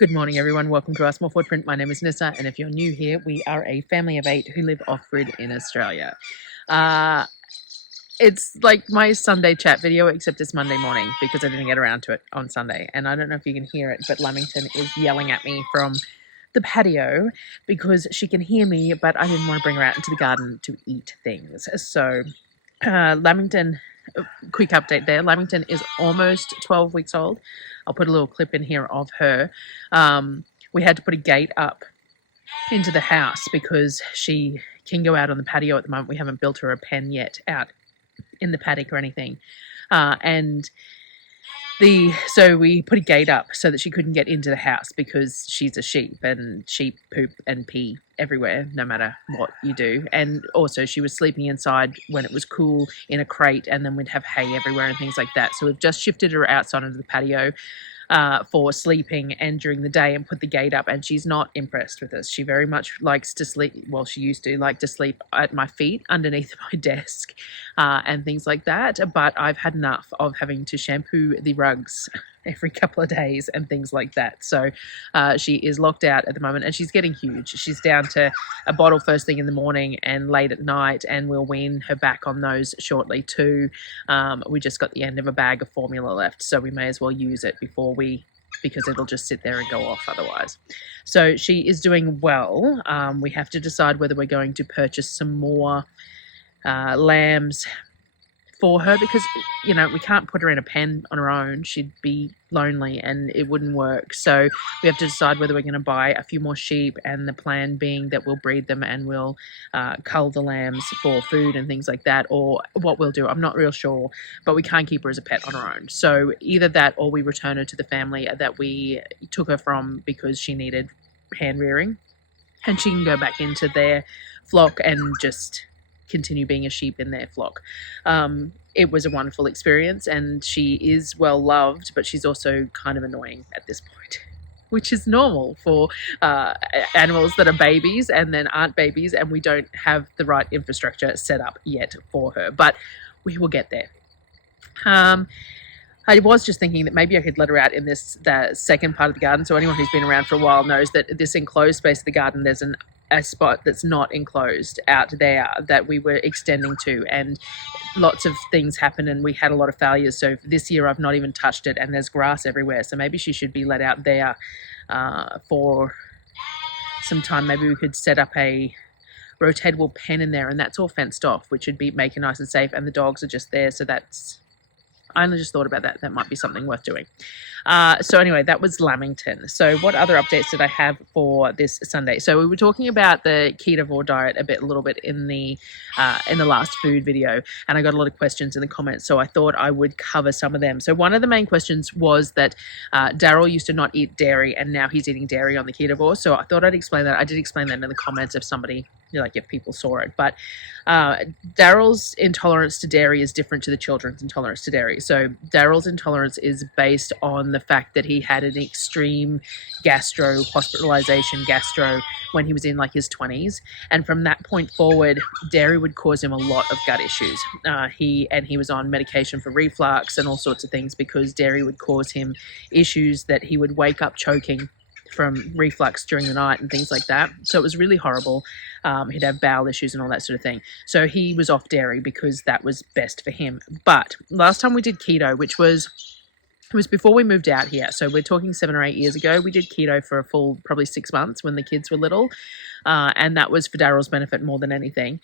Good morning, everyone. Welcome to our small footprint. My name is Nyssa, and if you're new here, we are a family of 8 who live off-grid in Australia. It's like my Sunday chat video, except it's Monday morning because I didn't get around to it on Sunday. And I don't know if you can hear it, but Lamington is yelling at me from the patio because she can hear me, but I didn't want to bring her out into the garden to eat things. So Lamington, quick update there. Lamington is almost 12 weeks old. I'll put a little clip in here of her. We had to put a gate up into the house because she can go out on the patio at the moment. We haven't built her a pen yet out in the paddock or anything. So we put a gate up so that she couldn't get into the house because she's a sheep and sheep poop and pee everywhere, no matter what you do. And also she was sleeping inside when it was cool in a crate, and then we'd have hay everywhere and things like that. So we've just shifted her outside onto the patio for sleeping and during the day and put the gate up, and she's not impressed with us. She very much likes to sleep, well, she used to like to sleep at my feet underneath my desk and things like that, but I've had enough of having to shampoo the rugs every couple of days and things like that. So she is locked out at the moment, and she's getting huge. She's down to a bottle first thing in the morning and late at night, and we'll wean her back on those shortly too. We just got the end of a bag of formula left, so we may as well use it because it'll just sit there and go off otherwise. So she is doing well. We have to decide whether we're going to purchase some more lambs for her because, you know, we can't put her in a pen on her own. She'd be lonely and it wouldn't work. So we have to decide whether we're going to buy a few more sheep, and the plan being that we'll breed them and we'll cull the lambs for food and things like that, or what we'll do. I'm not real sure, but we can't keep her as a pet on her own. So either that or we return her to the family that we took her from because she needed hand rearing, and she can go back into their flock and just continue being a sheep in their flock. It was a wonderful experience, and she is well loved, but she's also kind of annoying at this point, which is normal for animals that are babies and then aren't babies, and we don't have the right infrastructure set up yet for her, but we will get there. I was just thinking that maybe I could let her out in the second part of the garden. So anyone who's been around for a while knows that this enclosed space of the garden, there's a spot that's not enclosed out there that we were extending to, and lots of things happened and we had a lot of failures. So this year I've not even touched it, and there's grass everywhere. So maybe she should be let out there for some time. Maybe we could set up a rotatable pen in there, and that's all fenced off, which would make it nice and safe, and the dogs are just there. So I only just thought about that. That might be something worth doing. So anyway, that was Lamington. So what other updates did I have for this Sunday? So we were talking about the Ketovore diet a little bit in the last food video, and I got a lot of questions in the comments, so I thought I would cover some of them. So one of the main questions was that Darryl used to not eat dairy, and now he's eating dairy on the Ketovore. So I thought I'd explain that. I did explain that in the comments if somebody, if people saw it. But Darryl's intolerance to dairy is different to the children's intolerance to dairy. So Darryl's intolerance is based on the fact that he had an extreme hospitalization when he was in like his 20s, and from that point forward dairy would cause him a lot of gut issues. He was on medication for reflux and all sorts of things because dairy would cause him issues that he would wake up choking from reflux during the night and things like that. So it was really horrible. He'd have bowel issues and all that sort of thing. So he was off dairy because that was best for him. But last time we did keto, which was before we moved out here. So we're talking 7 or 8 years ago. We did keto for a full probably 6 months when the kids were little. And that was for Darryl's benefit more than anything.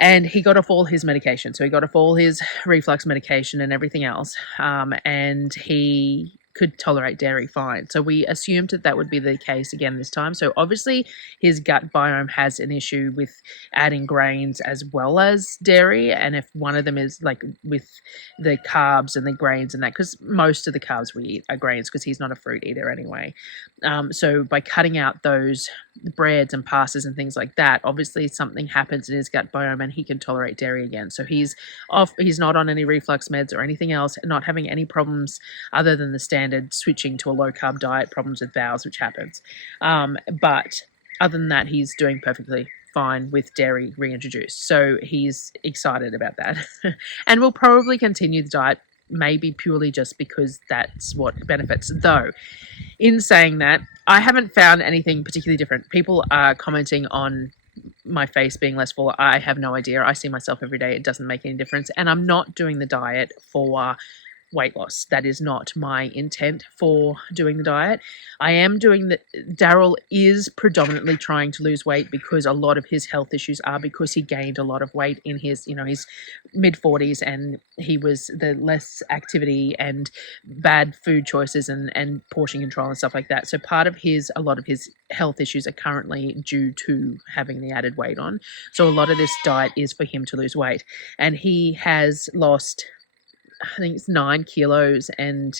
And he got off all his medication. So he got off all his reflux medication and everything else. And he could tolerate dairy fine. So we assumed that would be the case again this time. So obviously his gut biome has an issue with adding grains as well as dairy. And if one of them is like with the carbs and the grains and that, because most of the carbs we eat are grains because he's not a fruit eater anyway. So by cutting out those breads and pastas and things like that, obviously something happens in his gut biome and he can tolerate dairy again. So he's not on any reflux meds or anything else, not having any problems other than the standard switching to a low carb diet, problems with bowels, which happens. But other than that, he's doing perfectly fine with dairy reintroduced. So he's excited about that. And we'll probably continue the diet, maybe purely just because that's what benefits. Though, in saying that, I haven't found anything particularly different. People are commenting on my face being less full. I have no idea. I see myself every day. It doesn't make any difference. And I'm not doing the diet for weight loss. That is not my intent for doing the diet. I am doing the Darryl is predominantly trying to lose weight because a lot of his health issues are because he gained a lot of weight in his, his mid 40s, and he was the less activity and bad food choices and portion control and stuff like that. So a lot of his health issues are currently due to having the added weight on. So a lot of this diet is for him to lose weight, and he has lost, I think it's 9 kilos and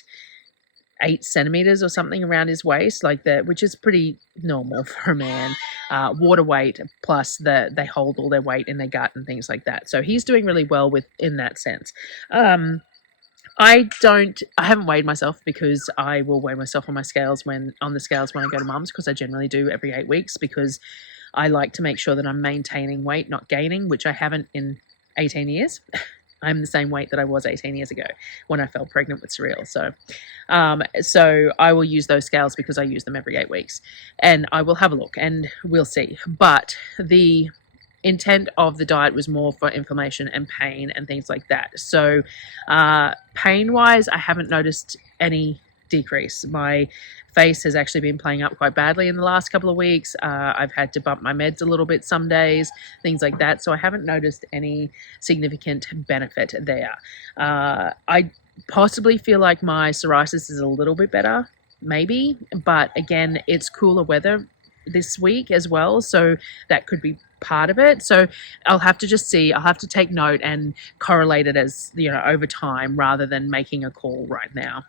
8 centimeters or something around his waist, like that, which is pretty normal for a man. Water weight, plus they hold all their weight in their gut and things like that. So he's doing really well in that sense. I haven't weighed myself because I will weigh myself on the scales when I go to mum's, because I generally do every 8 weeks, because I like to make sure that I'm maintaining weight, not gaining, which I haven't in 18 years. I'm the same weight that I was 18 years ago when I fell pregnant with Surreal. So I will use those scales because I use them every 8 weeks, and I will have a look and we'll see. But the intent of the diet was more for inflammation and pain and things like that. So pain-wise, I haven't noticed any decrease. My face has actually been playing up quite badly in the last couple of weeks. I've had to bump my meds a little bit some days, things like that. So I haven't noticed any significant benefit there. I possibly feel like my psoriasis is a little bit better, maybe. But again, it's cooler weather this week as well, so that could be part of it. So I'll have to just see. I'll have to take note and correlate it as, over time, rather than making a call right now.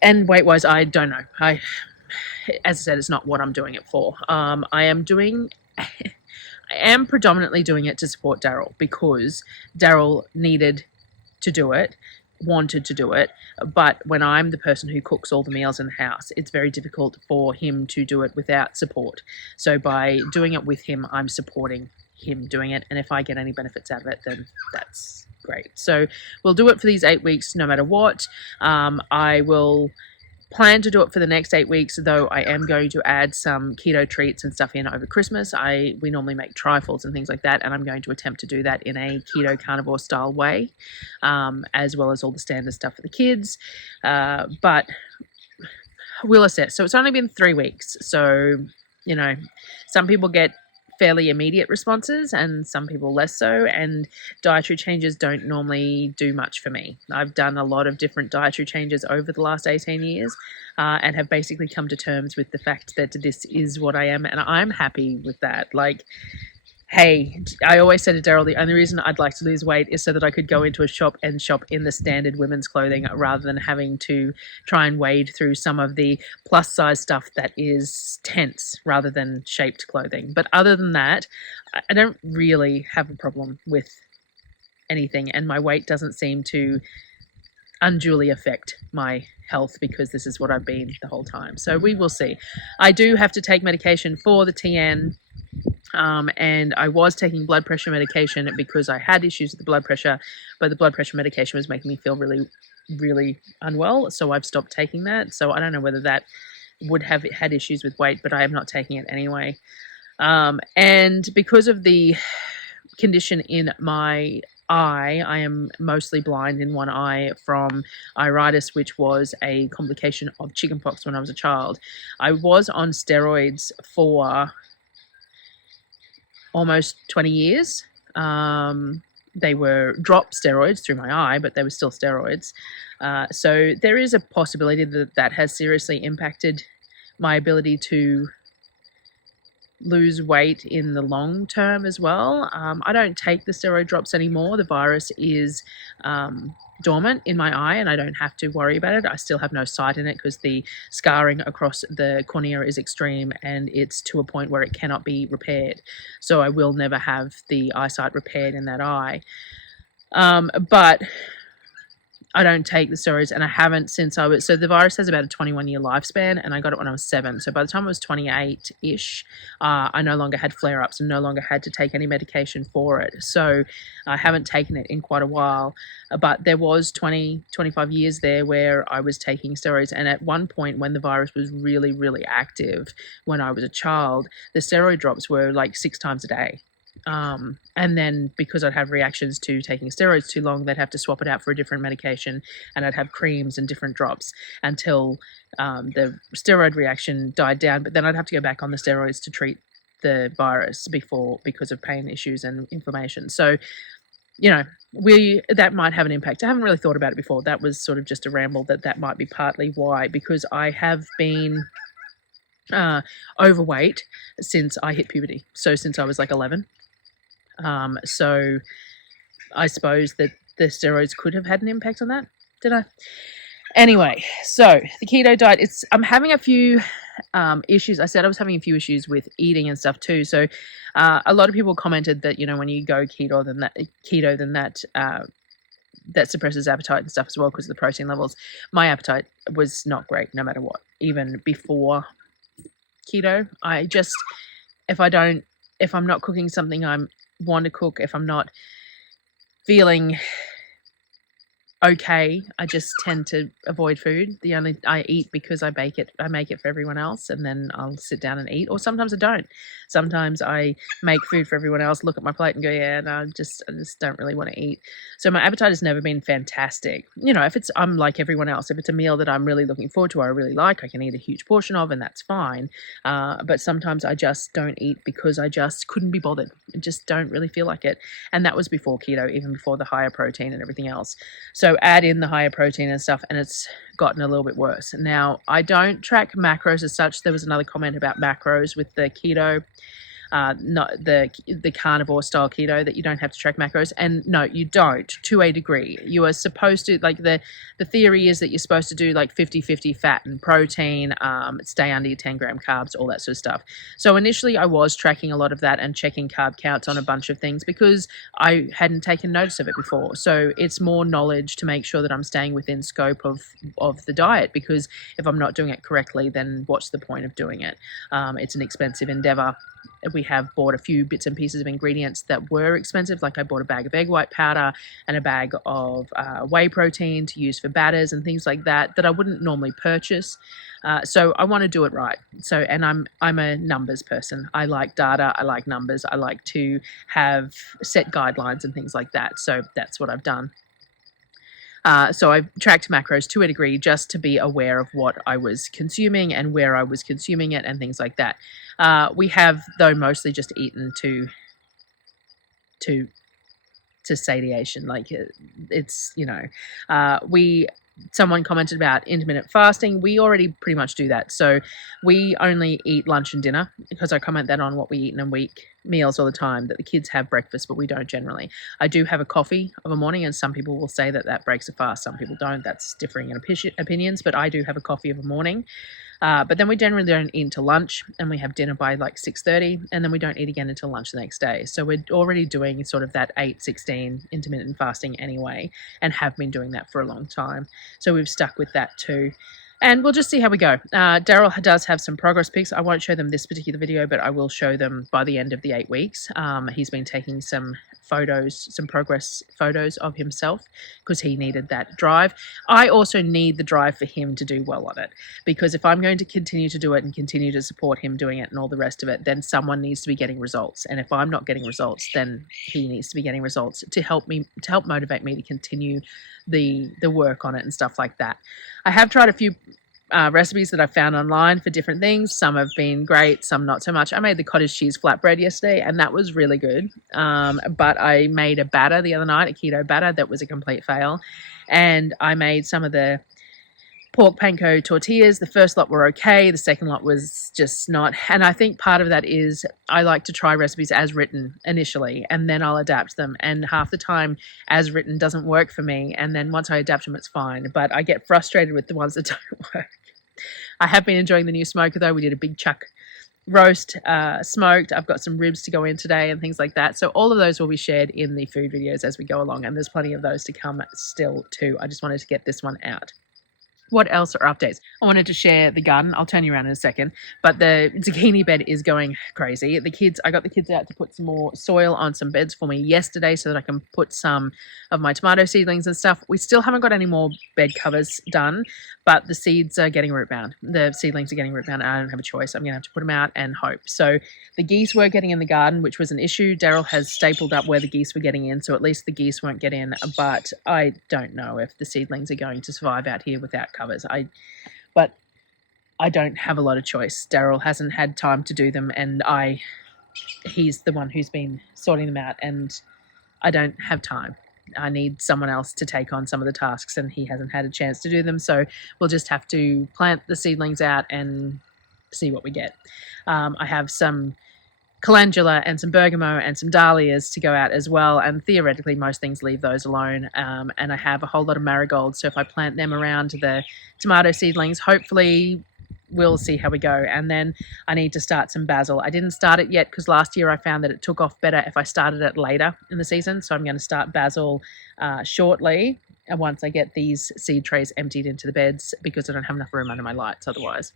And weight-wise, I don't know. As I said, it's not what I'm doing it for. I am predominantly doing it to support Darryl, because Darryl needed to do it, wanted to do it. But when I'm the person who cooks all the meals in the house, it's very difficult for him to do it without support. So by doing it with him, I'm supporting him doing it. And if I get any benefits out of it, then that's great. So we'll do it for these 8 weeks no matter what. I will plan to do it for the next 8 weeks, though I am going to add some keto treats and stuff in over Christmas. We normally make trifles and things like that, and I'm going to attempt to do that in a keto carnivore style way, as well as all the standard stuff for the kids. But we'll assess. So it's only been 3 weeks. So, some people get fairly immediate responses and some people less so, and dietary changes don't normally do much for me. I've done a lot of different dietary changes over the last 18 years and have basically come to terms with the fact that this is what I am, and I'm happy with that. Like, hey, I always said to Darryl, the only reason I'd like to lose weight is so that I could go into a shop and shop in the standard women's clothing, rather than having to try and wade through some of the plus size stuff that is tense rather than shaped clothing. But other than that, I don't really have a problem with anything, and my weight doesn't seem to unduly affect my health, because this is what I've been the whole time. So we will see. I do have to take medication for the TN. And I was taking blood pressure medication because I had issues with the blood pressure, but the blood pressure medication was making me feel really, really unwell. So I've stopped taking that. So I don't know whether that would have had issues with weight, but I am not taking it anyway. And because of the condition in my eye, I am mostly blind in one eye from iritis, which was a complication of chickenpox when I was a child. I was on steroids for almost 20 years. They were drop steroids through my eye, but they were still steroids. So there is a possibility that has seriously impacted my ability to lose weight in the long term as well. I don't take the steroid drops anymore. The virus is dormant in my eye, and I don't have to worry about it. I still have no sight in it because the scarring across the cornea is extreme, and it's to a point where it cannot be repaired. So I will never have the eyesight repaired in that eye. But I don't take the steroids, and I haven't since I was, so the virus has about a 21-year lifespan, and I got it when I was 7. So by the time I was 28-ish, I no longer had flare-ups and no longer had to take any medication for it. So I haven't taken it in quite a while, but there was 25 years there where I was taking steroids. And at one point when the virus was really, really active, when I was a child, the steroid drops were like 6 times a day. And then because I'd have reactions to taking steroids too long, they'd have to swap it out for a different medication, and I'd have creams and different drops until the steroid reaction died down. But then I'd have to go back on the steroids to treat the virus because of pain issues and inflammation. So, you know, that might have an impact. I haven't really thought about it before. That was sort of just a ramble that might be partly why, because I have been overweight since I hit puberty. So since I was like 11. So I suppose that the steroids could have had an impact on that. Did I? Anyway, so the keto diet, I'm having a few issues. I said I was having a few issues with eating and stuff too. So a lot of people commented that, you know, when you go keto, then that suppresses appetite and stuff as well because of the protein levels. My appetite was not great no matter what. Even before keto, if I'm not cooking something I want to cook, if I'm not feeling okay, I just tend to avoid food. I eat because I make it for everyone else, and then I'll sit down and eat. Or sometimes I don't. Sometimes I make food for everyone else, look at my plate and go, yeah, no, I just don't really want to eat. So my appetite has never been fantastic. You know, I'm like everyone else. If it's a meal that I'm really looking forward to, I really like, I can eat a huge portion of, and that's fine. But sometimes I just don't eat because I just couldn't be bothered. I just don't really feel like it. And that was before keto, even before the higher protein and everything else. So add in the higher protein and stuff, and it's gotten a little bit worse. Now, I don't track macros as such. There was another comment about macros with the keto, not the carnivore style keto, that you don't have to track macros. And no, you don't, to a degree. You are supposed to, like, the theory is that you're supposed to do like 50-50 fat and protein, stay under your 10-gram carbs, all that sort of stuff. So initially I was tracking a lot of that and checking carb counts on a bunch of things because I hadn't taken notice of it before. So it's more knowledge to make sure that I'm staying within scope of the diet, because if I'm not doing it correctly, then what's the point of doing it? It's an expensive endeavor. We have bought a few bits and pieces of ingredients that were expensive, like I bought a bag of egg white powder and a bag of whey protein to use for batters and things like that I wouldn't normally purchase. So I want to do it right. So, and I'm a numbers person. I like data. I like numbers. I like to have set guidelines and things like that. So that's what I've done. So I've tracked macros to a degree just to be aware of what I was consuming and where I was consuming it and things like that. We have, though, mostly just eaten to satiation. Like, it's, you know, someone commented about intermittent fasting. We already pretty much do that. So we only eat lunch and dinner, because I comment that on what we eat in a week, meals all the time, that the kids have breakfast, but we don't generally. I do have a coffee of a morning, and some people will say that breaks a fast. Some people don't. That's differing in opinions, but I do have a coffee of a morning. But then we generally don't eat until lunch, and we have dinner by like 6:30, and then we don't eat again until lunch the next day. So we're already doing sort of that 8-16 intermittent fasting anyway, and have been doing that for a long time. So we've stuck with that too. And we'll just see how we go. Darryl does have some progress pics. I won't show them this particular video, but I will show them by the end of the 8 weeks. He's been taking some progress photos of himself, because he needed that drive. I also need the drive for him to do well on it, because if I'm going to continue to do it and continue to support him doing it and all the rest of it, then someone needs to be getting results. And if I'm not getting results, then he needs to be getting results to help motivate me to continue the work on it and stuff like that. I have tried a few recipes that I found online for different things. Some have been great, some not so much. I made the cottage cheese flatbread yesterday, and that was really good. But I made a batter the other night, a keto batter, that was a complete fail. And I made some of the pork panko tortillas. The first lot were okay. The second lot was just not. And I think part of that is I like to try recipes as written initially, and then I'll adapt them. And half the time as written doesn't work for me. And then once I adapt them, it's fine. But I get frustrated with the ones that don't work. I have been enjoying the new smoker though. We did a big chuck roast, smoked. I've got some ribs to go in today and things like that. So all of those will be shared in the food videos as we go along, and there's plenty of those to come still too. I just wanted to get this one out. What else are updates? I wanted to share the garden. I'll turn you around in a second. But the zucchini bed is going crazy. I got the kids out to put some more soil on some beds for me yesterday so that I can put some of my tomato seedlings and stuff. We still haven't got any more bed covers done, but the seeds are getting root bound. The seedlings are getting root bound, and I don't have a choice. I'm going to have to put them out and hope. So the geese were getting in the garden, which was an issue. Darryl has stapled up where the geese were getting in, so at least the geese won't get in. But I don't know if the seedlings are going to survive out here without covers. But I don't have a lot of choice. Darryl hasn't had time to do them, and he's the one who's been sorting them out, and I don't have time. I need someone else to take on some of the tasks, and he hasn't had a chance to do them, so we'll just have to plant the seedlings out and see what we get. I have some calendula and some bergamot and some dahlias to go out as well, and theoretically most things leave those alone, and I have a whole lot of marigolds, so if I plant them around the tomato seedlings, hopefully we'll see how we go. And then I need to start some basil. I didn't start it yet because last year I found that it took off better if I started it later in the season, so I'm going to start basil shortly, and once I get these seed trays emptied into the beds, because I don't have enough room under my lights otherwise.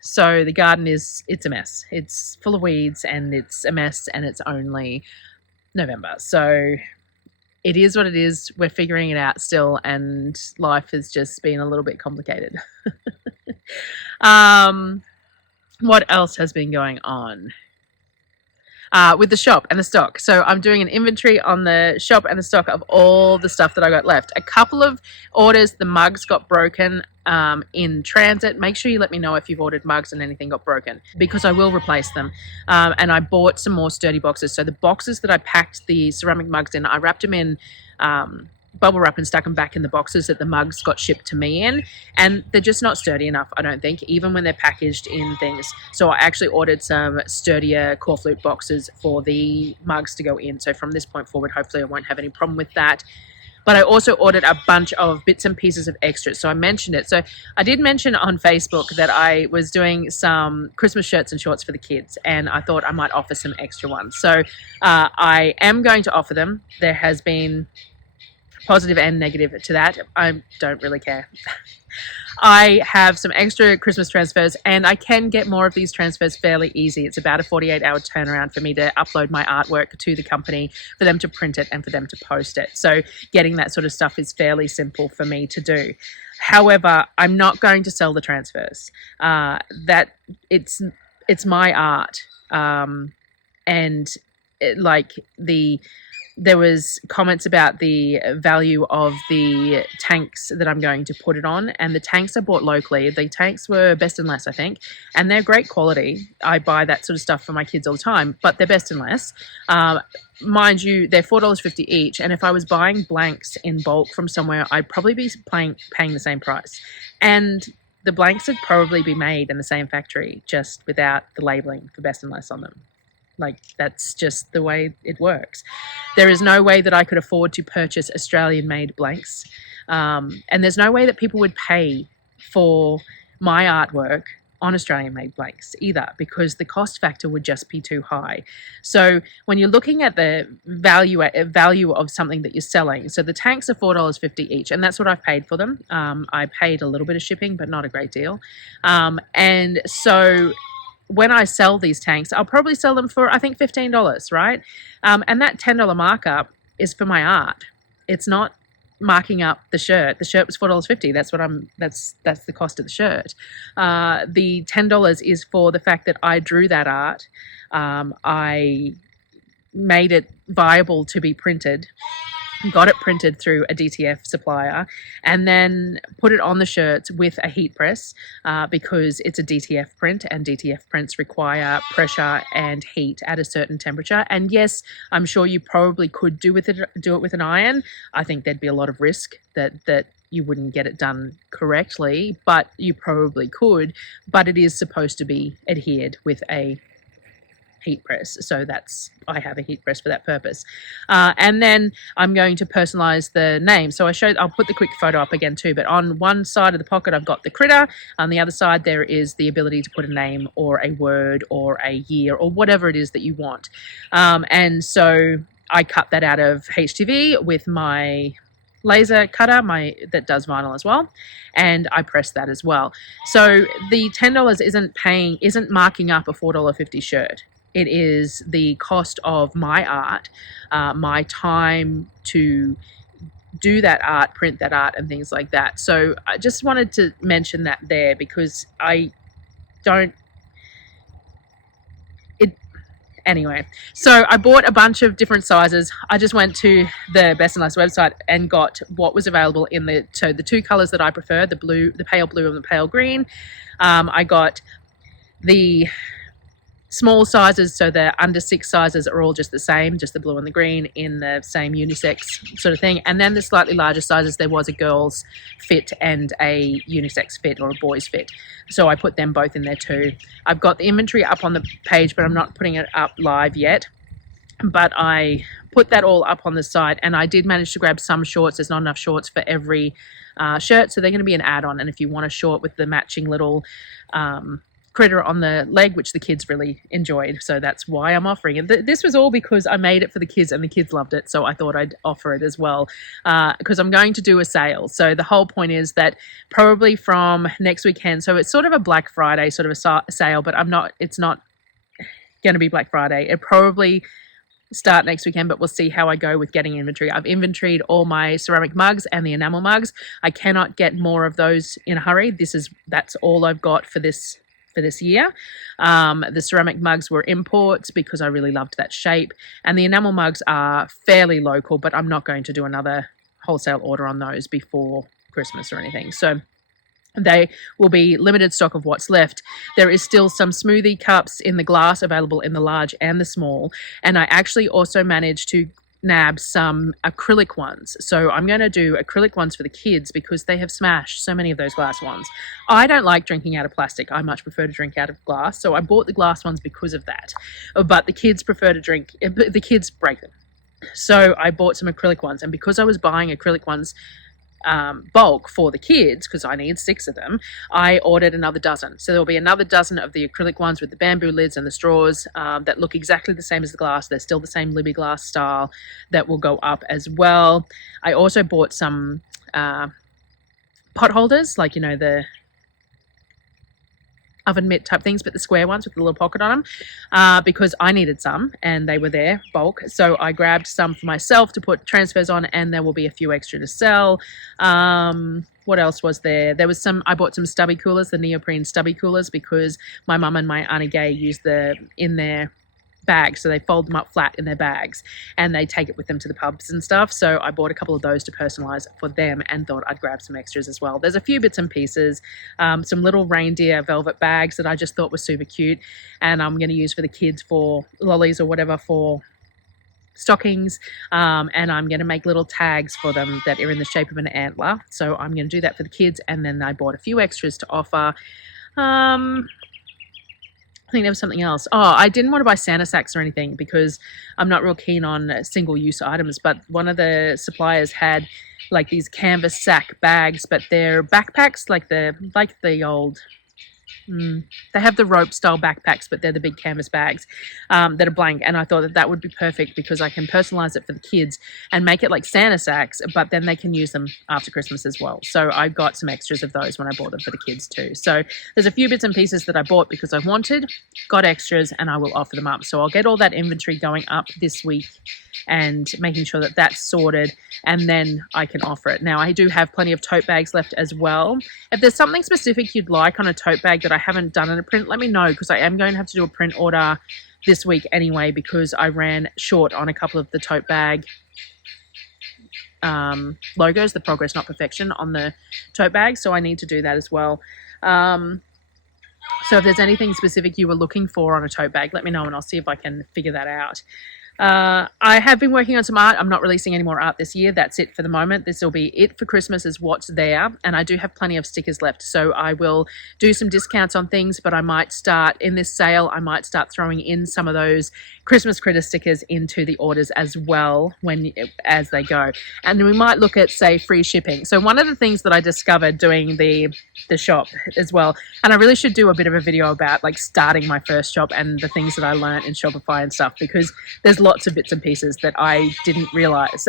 So the garden it's a mess. It's full of weeds and it's a mess, and it's only November. So it is what it is. We're figuring it out still, and life has just been a little bit complicated. What else has been going on? With the shop and the stock. So I'm doing an inventory on the shop and the stock of all the stuff that I got left. A couple of orders, the mugs got broken in transit. Make sure you let me know if you've ordered mugs and anything got broken, because I will replace them. And I bought some more sturdy boxes. So the boxes that I packed the ceramic mugs in, I wrapped them in bubble wrap and stuck them back in the boxes that the mugs got shipped to me in, and they're just not sturdy enough, I don't think, even when they're packaged in things. So I actually ordered some sturdier corflute boxes for the mugs to go in, so from this point forward hopefully I won't have any problem with that. But I also ordered a bunch of bits and pieces of extras, so I mentioned it. So I did mention on Facebook that I was doing some Christmas shirts and shorts for the kids, and I thought I might offer some extra ones. So I am going to offer them. There has been positive and negative to that. I don't really care. I have some extra Christmas transfers, and I can get more of these transfers fairly easy. It's about a 48-hour turnaround for me to upload my artwork to the company, for them to print it and for them to post it. So getting that sort of stuff is fairly simple for me to do. However, I'm not going to sell the transfers. That it's my art, and there was comments about the value of the tanks that I'm going to put it on, and the tanks are bought locally. The tanks were Best and Less, I think, and they're great quality. I buy that sort of stuff for my kids all the time, but they're Best and Less. Mind you, they're $4.50 each, and if I was buying blanks in bulk from somewhere, I'd probably be paying the same price. And the blanks would probably be made in the same factory, just without the labeling for Best and Less on them. Like, that's just the way it works. There is no way that I could afford to purchase Australian-made blanks. And there's no way that people would pay for my artwork on Australian-made blanks either, because the cost factor would just be too high. So when you're looking at the value of something that you're selling, so the tanks are $4.50 each, and that's what I've paid for them. I paid a little bit of shipping, but not a great deal. And so when I sell these tanks, I'll probably sell them for, I think, $15, right? And that $10 markup is for my art. It's not marking up the shirt. The shirt was $4.50. That's the cost of the shirt. The $10 is for the fact that I drew that art. I made it viable to be printed, got it printed through a DTF supplier, and then put it on the shirts with a heat press, because it's a DTF print, and DTF prints require pressure and heat at a certain temperature. And yes, I'm sure you probably could do it with an iron. I think there'd be a lot of risk that you wouldn't get it done correctly, but you probably could. But it is supposed to be adhered with a heat press. So I have a heat press for that purpose. And then I'm going to personalize the name. So I'll put the quick photo up again too, but on one side of the pocket, I've got the critter. On the other side, there is the ability to put a name or a word or a year or whatever it is that you want. And so I cut that out of HTV with my laser cutter that does vinyl as well, and I press that as well. So the $10 isn't marking up a $4.50 shirt. It is the cost of my art, my time to do that art, print that art, and things like that. So I just wanted to mention that there, because anyway, so I bought a bunch of different sizes. I just went to the Best and Less website and got what was available in the two colors that I prefer, the pale blue and the pale green. I got the small sizes, so the under 6 sizes are all just the same, just the blue and the green in the same unisex sort of thing. And then the slightly larger sizes, there was a girl's fit and a unisex fit or a boy's fit. So I put them both in there too. I've got the inventory up on the page, but I'm not putting it up live yet. But I put that all up on the site, and I did manage to grab some shorts. There's not enough shorts for every shirt, so they're going to be an add-on. And if you want a short with the matching little critter on the leg, which the kids really enjoyed, so that's why I'm offering it. This was all because I made it for the kids and the kids loved it, so I thought I'd offer it as well, because I'm going to do a sale. So the whole point is that probably from next weekend, so it's sort of a Black Friday sort of a sale, but it's not going to be Black Friday. It probably start next weekend, but we'll see how I go with getting inventory. I've inventoried all my ceramic mugs and the enamel mugs. I cannot get more of those in a hurry. That's all I've got for this year. The ceramic mugs were imports because I really loved that shape, and the enamel mugs are fairly local, but I'm not going to do another wholesale order on those before Christmas or anything. So they will be limited stock of what's left. There is still some smoothie cups in the glass available in the large and the small, and I actually also managed to nab some acrylic ones. So I'm going to do acrylic ones for the kids because they have smashed so many of those glass ones. I don't like drinking out of plastic. I much prefer to drink out of glass. So I bought the glass ones because of that. But the kids prefer to drink, the kids break them. So I bought some acrylic ones, and because I was buying acrylic ones bulk for the kids, because I need 6 of them, I ordered another dozen. So there'll be another dozen of the acrylic ones with the bamboo lids and the straws that look exactly the same as the glass. They're still the same Libby glass style that will go up as well. I also bought some pot holders, like, you know, the oven mitt type things, but the square ones with the little pocket on them, because I needed some and they were there bulk. So I grabbed some for myself to put transfers on, and there will be a few extra to sell. What else was there? I bought some stubby coolers, the neoprene stubby coolers, because my mum and my Auntie Gay use in their bags, so they fold them up flat in their bags and they take it with them to the pubs and stuff. So I bought a couple of those to personalize for them and thought I'd grab some extras as well. There's a few bits and pieces, some little reindeer velvet bags that I just thought were super cute, and I'm going to use for the kids for lollies or whatever for stockings, and I'm going to make little tags for them that are in the shape of an antler. So I'm going to do that for the kids, and then I bought a few extras to offer. I think there was something else. Oh, I didn't want to buy Santa sacks or anything because I'm not real keen on single-use items, but one of the suppliers had like these canvas sack bags, but they're backpacks, like the old... they have the rope style backpacks, but they're the big canvas bags that are blank, and I thought that would be perfect because I can personalize it for the kids and make it like Santa sacks, but then they can use them after Christmas as well. So I got some extras of those when I bought them for the kids too. So there's a few bits and pieces that I bought because I wanted, got extras, and I will offer them up. So I'll get all that inventory going up this week and making sure that that's sorted, and then I can offer it. Now I do have plenty of tote bags left as well. If there's something specific you'd like on a tote bag that I haven't done in a print, let me know, because I am going to have to do a print order this week anyway, because I ran short on a couple of the tote bag logos, the Progress Not Perfection on the tote bag, so I need to do that as well. So if there's anything specific you were looking for on a tote bag, let me know and I'll see if I can figure that out. I have been working on some art. I'm not releasing any more art this year. That's it for the moment. This will be it for Christmas is what's there. And I do have plenty of stickers left. So I will do some discounts on things, but I might start in this sale. I might start throwing in some of those Christmas critter stickers into the orders as well as they go. And we might look at, say, free shipping. So one of the things that I discovered doing the shop as well, and I really should do a bit of a video about like starting my first shop and the things that I learned in Shopify and stuff, because there's lots of bits and pieces that I didn't realize.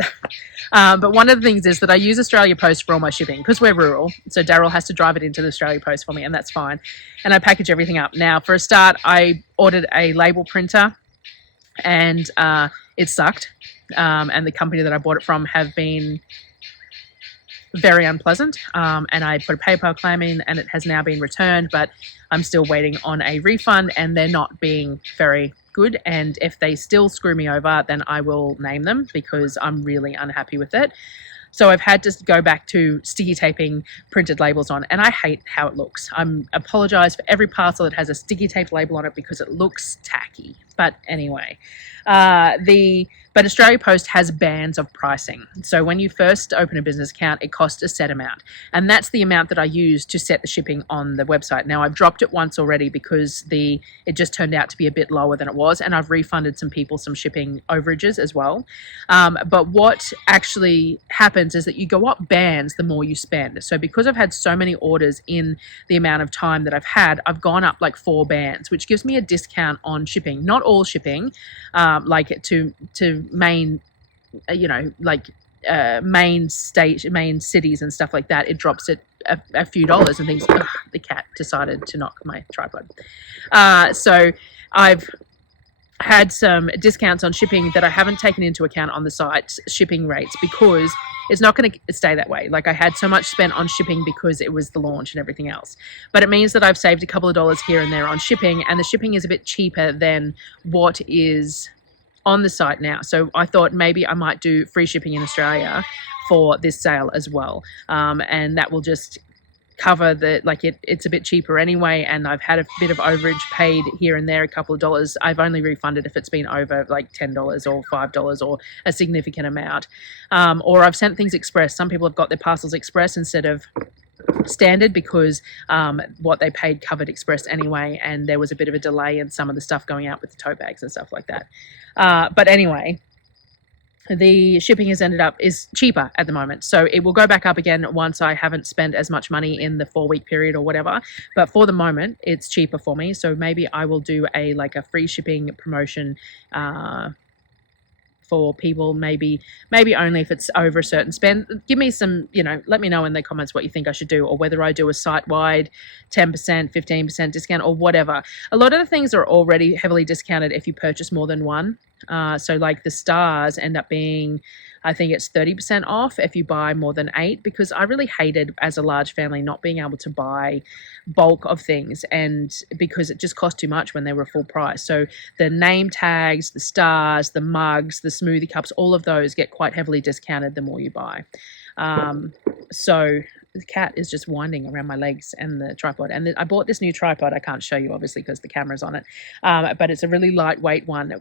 But one of the things is that I use Australia Post for all my shipping because we're rural. So Darryl has to drive it into the Australia Post for me, and that's fine. And I package everything up. Now, for a start, I ordered a label printer, and it sucked. And the company that I bought it from have been very unpleasant, and I put a PayPal claim in and it has now been returned, but I'm still waiting on a refund, and they're not being very good. And if they still screw me over, then I will name them because I'm really unhappy with it. So I've had to go back to sticky taping printed labels on, and I hate how it looks. I apologize for every parcel that has a sticky tape label on it because it looks tacky. But anyway, but Australia Post has bands of pricing. So when you first open a business account, it costs a set amount. And that's the amount that I use to set the shipping on the website. Now, I've dropped it once already because it just turned out to be a bit lower than it was. And I've refunded some people some shipping overages as well. But what actually happens is that you go up bands the more you spend. So because I've had so many orders in the amount of time that I've had, I've gone up like 4 bands, which gives me a discount on shipping. Not all shipping, like to main, main cities and stuff like that. It drops it a few dollars and things. Ugh, the cat decided to knock my tripod. So I've had some discounts on shipping that I haven't taken into account on the site's shipping rates because it's not going to stay that way. Like, I had so much spent on shipping because it was the launch and everything else. But it means that I've saved a couple of dollars here and there on shipping, and the shipping is a bit cheaper than what is on the site now. So I thought maybe I might do free shipping in Australia for this sale as well. And that will just cover it's a bit cheaper anyway, and I've had a bit of overage paid here and there, a couple of dollars. I've only refunded if it's been over like $10 or $5 or a significant amount. Or I've sent things express. Some people have got their parcels express instead of standard because what they paid covered express anyway, and there was a bit of a delay in some of the stuff going out with the tote bags and stuff like that. But anyway, the shipping is cheaper at the moment. So it will go back up again once I haven't spent as much money in the 4-week period or whatever. But for the moment, it's cheaper for me. So maybe I will do a free shipping promotion for people, maybe only if it's over a certain spend. Give me some, let me know in the comments what you think I should do, or whether I do a site-wide 10%, 15% discount or whatever. A lot of the things are already heavily discounted if you purchase more than one. So like the stars end up being, I think it's 30% off if you buy more than 8, because I really hated as a large family not being able to buy bulk of things, and because it just cost too much when they were full price. So the name tags, the stars, the mugs, the smoothie cups, all of those get quite heavily discounted the more you buy. So the cat is just winding around my legs and the tripod. And I bought this new tripod. I can't show you, obviously, because the camera's on it. But it's a really lightweight one,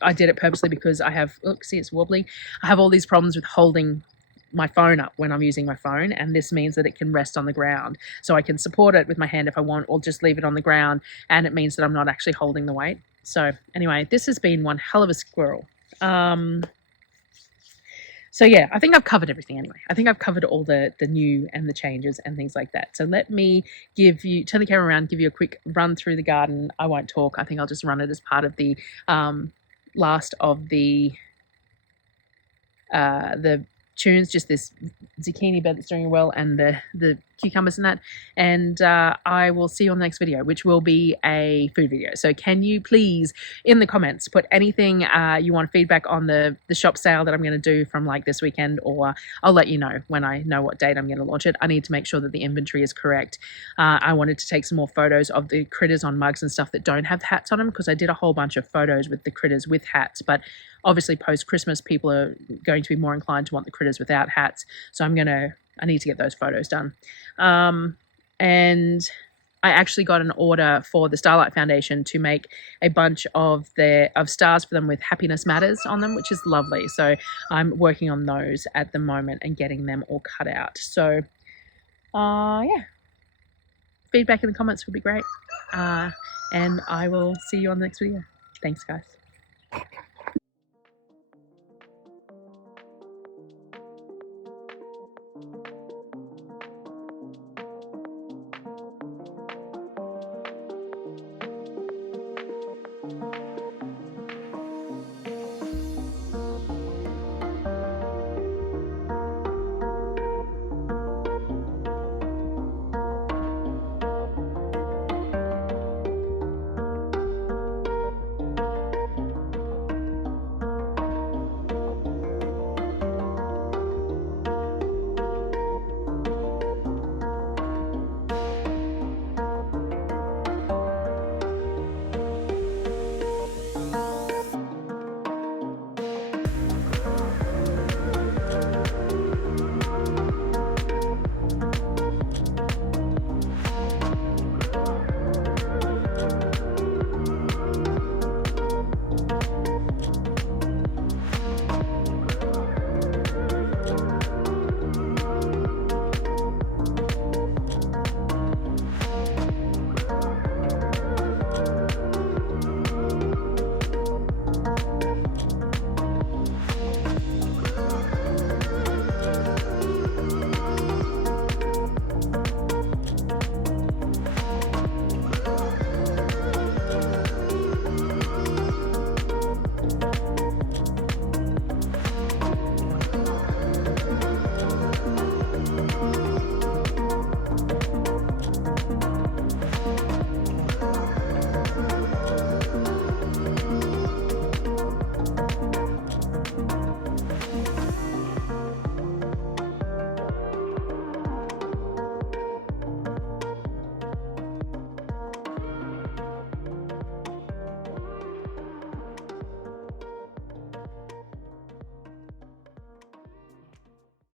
I did it purposely because I have, look, see, it's wobbly. I have all these problems with holding my phone up when I'm using my phone, and this means that it can rest on the ground. So I can support it with my hand if I want, or just leave it on the ground, and it means that I'm not actually holding the weight. So anyway, this has been one hell of a squirrel. So yeah, I think I've covered everything anyway. I think I've covered all the new and the changes and things like that. So let me turn the camera around, give you a quick run through the garden. I won't talk. I think I'll just run it as part of the last of the tunes, just this zucchini bed that's doing well, and the cucumbers and that. And I will see you on the next video, which will be a food video. So can you please, in the comments, put anything you want feedback on the shop sale that I'm going to do from like this weekend, or I'll let you know when I know what date I'm going to launch it. I need to make sure that the inventory is correct. I wanted to take some more photos of the critters on mugs and stuff that don't have hats on them, because I did a whole bunch of photos with the critters with hats, but obviously post-Christmas people are going to be more inclined to want the critters without hats. So I need to get those photos done. And I actually got an order for the Starlight Foundation to make a bunch of stars for them with Happiness Matters on them, which is lovely. So I'm working on those at the moment and getting them all cut out. So yeah, feedback in the comments would be great. And I will see you on the next video. Thanks, guys.